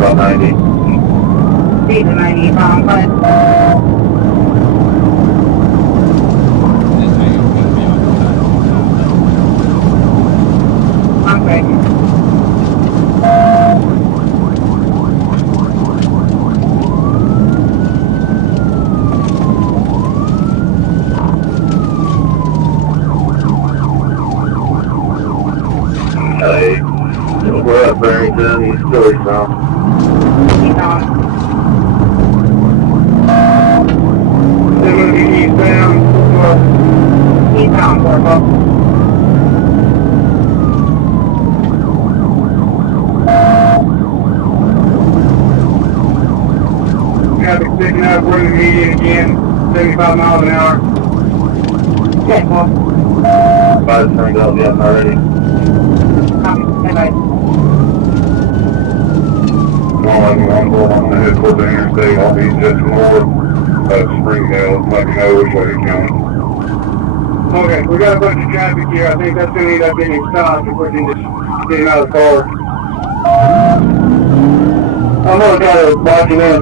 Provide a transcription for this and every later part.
about 90. Speed to 90, pound, but... I'm quick. Hey, we're at Barrington, he's still eastbound. Eastbound. They're going to be eastbound. Eastbound, Corporal. Traffic sticking out, we're in the median again, 75 miles an hour. Okay, cool. Five turned up, yeah, already. Copy. Bye-bye. Well, I'm going to head toward the interstate. I'll be just north of Spring Hill. Let me know which way you're going. Okay, we got a bunch of traffic here. I think that's going to end up getting stopped if we can just get out of the car. I'm going to try to block him in.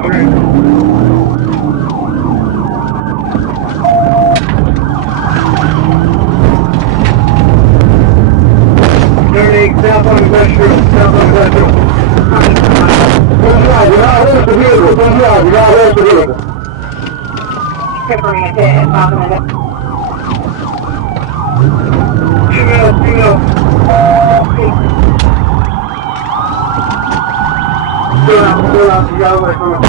Okay. South on the industrial, south on the industrial. Don't drive, you're not arrest the vehicle. Don't drive, you're not arrest the vehicle. Confirming a hit and popping it up. Female. Still out, you got away from it.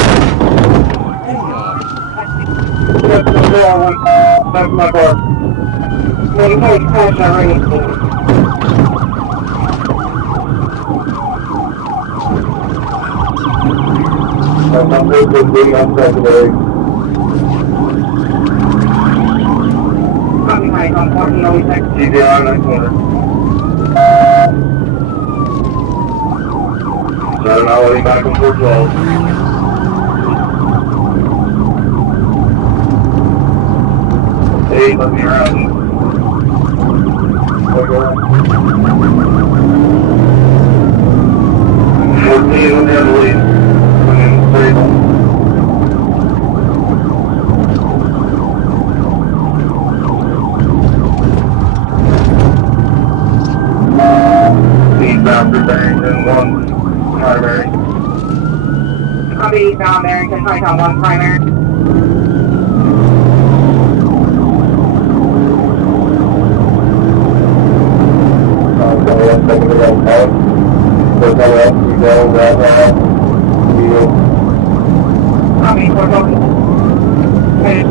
That's the wrong one. That's my car. Well, you can't crash already. I'm good with being on Saturday. Copy, right, on 14, always next. GD on that corner. So now we're back on 412. Hey, let me around. Okay. 14 on the other lead. Eastbound through Barrington, 1 primary. Copy, eastbound, Barrington, Tontitown, 1 primary. Copy, Corporal. Hey.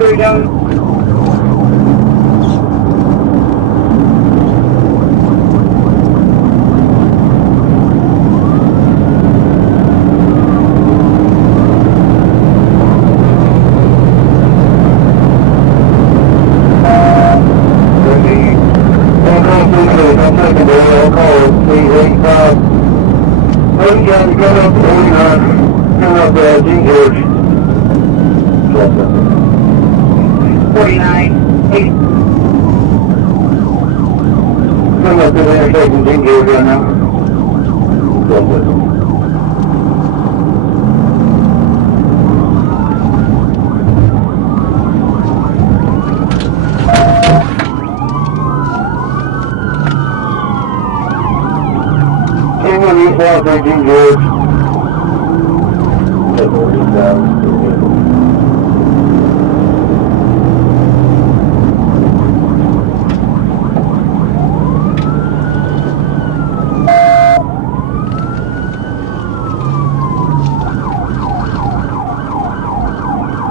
Three down. King George. 49, 80. Come up to the intersection, King George right now. Anyone you want to King George?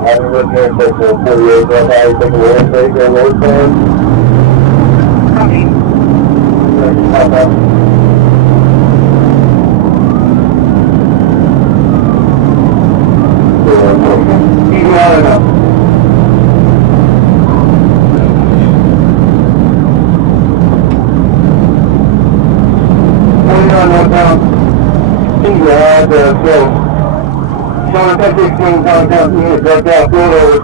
I'm looking at the 48, that's how you think of what they go road time. Copy. Keep running up. Northbound. Keep your eyes go. Sorry, 1016, Tontitown unit, direct out, pulled over.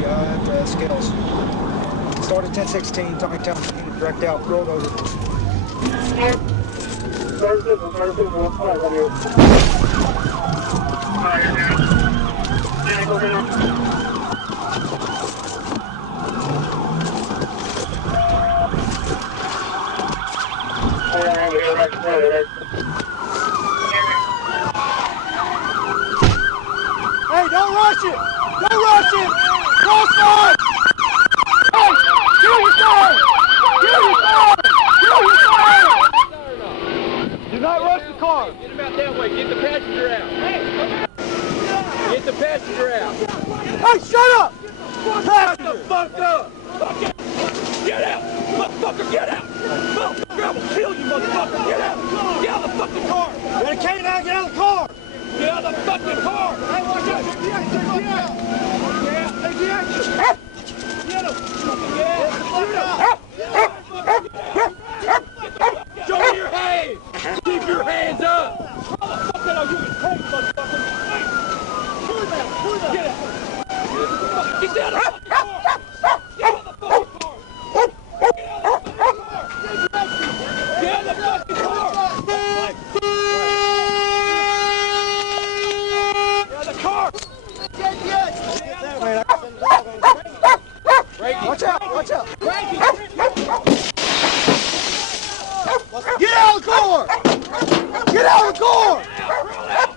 Yeah, I have scales. Start at 1016, Tontitown unit, direct out, rolled over. Hey, don't rush it! Don't rush it! Crossfire! Hey, kill your car! Kill your car! Kill your car! Do not rush the car! Get him out that way. Get the passenger out. Hey, get the passenger out. Hey, shut up! Passenger! Shut the fuck up! Get out! Motherfucker, get out! Motherfucker, I will kill you, motherfucker! Get out! Get out of the fucking car! Get a canine, get out of the car! Get out of the fucking car! Hey, watch out! Get out! Get out! Hey, get out! Get him! Get Show me your hands! Keep your hands up! Motherfucker, no, you get paid, motherfucker! Hey! Get out! Get out of the fucking car! Get out of the fucking car! Get out of the fucking car! Watch out! Watch out! Get out of the car! Get out of the car!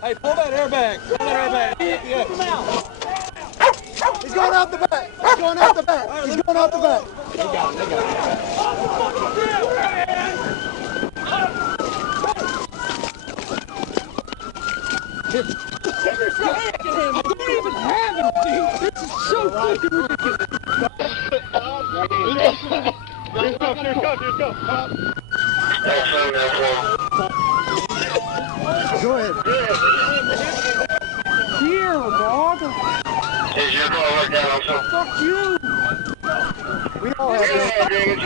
Hey, pull that airbag! Pull that airbag! Yeah. He's going out the back! He's going out the back! He's going out the back! They got it. I don't even have him, dude! This is so fucking ridiculous! Go ahead. Here, dog! Is your car working out also? Fuck you! We all have it.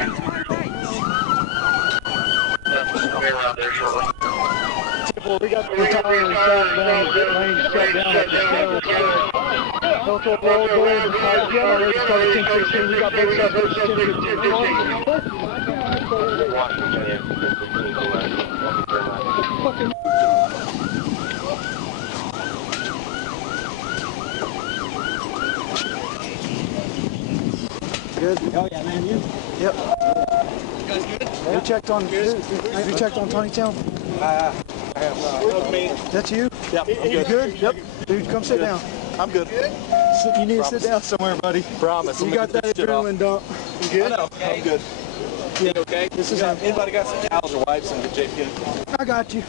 We got the tire and shut down, the lane shut down at the scale. Local roll doors and car generators started 1016. We got both suspects 1015. Good. Oh yeah, man. You? Yep. You guys good? We checked on. Have you checked on Tontitown? I have not. That's you? Yep. You good? Yep. Dude, come sit down. I'm good. You need to sit down somewhere, buddy. Promise. You got that adrenaline dump. You good? I know. I'm good. Yeah. You okay? This is anybody got some towels or wipes in the JP? I got you.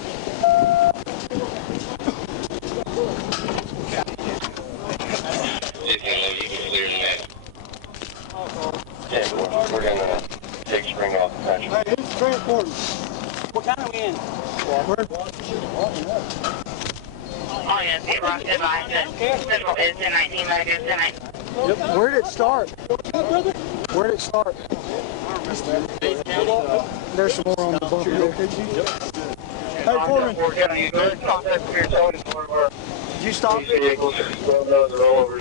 We're gonna take spring off the country. Hey, who's transporting? What kind are we in? Oh, yes, the rock device is 1019, like it's 1019. Yep. Where did it start? Where did it start? There's some more on the bumper there. Hey, Foreman. We're gonna use those contact for your total. Did you stop? Vehicles, well, those are all over.